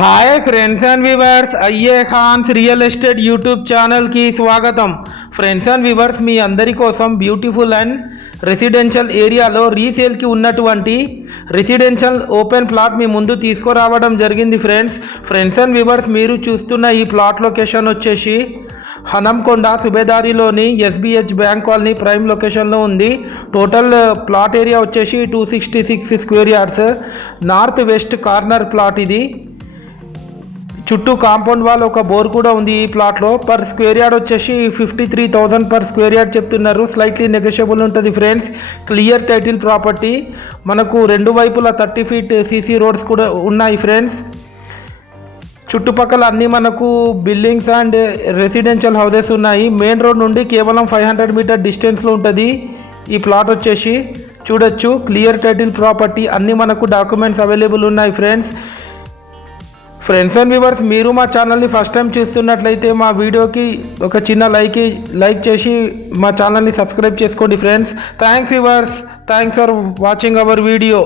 Hi friends and viewers, అయ్యే ఖాన్స్ real estate YouTube ఛానల్కి స్వాగతం. ఫ్రెండ్స్ అండ్ వ్యూవర్స్, మీ అందరి కోసం బ్యూటిఫుల్ అండ్ రెసిడెన్షియల్ ఏరియాలో రీసేల్కి ఉన్నటువంటి రెసిడెన్షియల్ ఓపెన్ ప్లాట్ మీ ముందు తీసుకురావడం జరిగింది. ఫ్రెండ్స్ అండ్ వ్యూవర్స్, మీరు చూస్తున్న ఈ ప్లాట్ లొకేషన్ వచ్చేసి హనంకొండ సుబేదారిలోని ఎస్బిహెచ్ బ్యాంక్ కాలనీ ప్రైమ్ లొకేషన్లో ఉంది. టోటల్ ప్లాట్ ఏరియా వచ్చేసి 266 square yards. North west corner plot ఇది. చుట్టూ కాంపౌండ్ వాల్, ఒక బోర్ కూడా ఉంది ఈ ప్లాట్లో. పర్ స్క్వేర్ యార్డ్ వచ్చేసి 53,000 పర్ స్క్వేర్ యార్డ్ చెప్తున్నారు. స్లైట్లీ నెగోషియబుల్ ఉంటుంది ఫ్రెండ్స్. Clear title property. మనకు రెండు వైపులా 30 ఫీట్ సీసీ రోడ్స్ కూడా ఉన్నాయి ఫ్రెండ్స్. చుట్టుపక్కల అన్నీ మనకు బిల్డింగ్స్ అండ్ రెసిడెన్షియల్ హౌసెస్ ఉన్నాయి. మెయిన్ రోడ్ నుండి కేవలం 500 మీటర్ డిస్టెన్స్లో ఉంటుంది ఈ ప్లాట్ వచ్చేసి. చూడొచ్చు, క్లియర్ టైటిల్ ప్రాపర్టీ, అన్నీ మనకు డాక్యుమెంట్స్ అవైలబుల్ ఉన్నాయి ఫ్రెండ్స్ అండ్ వ్యూవర్స్, మీరు మా ఛానల్ని ఫస్ట్ టైం చూస్తున్నట్లయితే మా వీడియోకి ఒక చిన్న లైక్ చేసి మా ఛానల్ని సబ్స్క్రైబ్ చేసుకోండి friends. Thanks viewers, thanks for watching our video.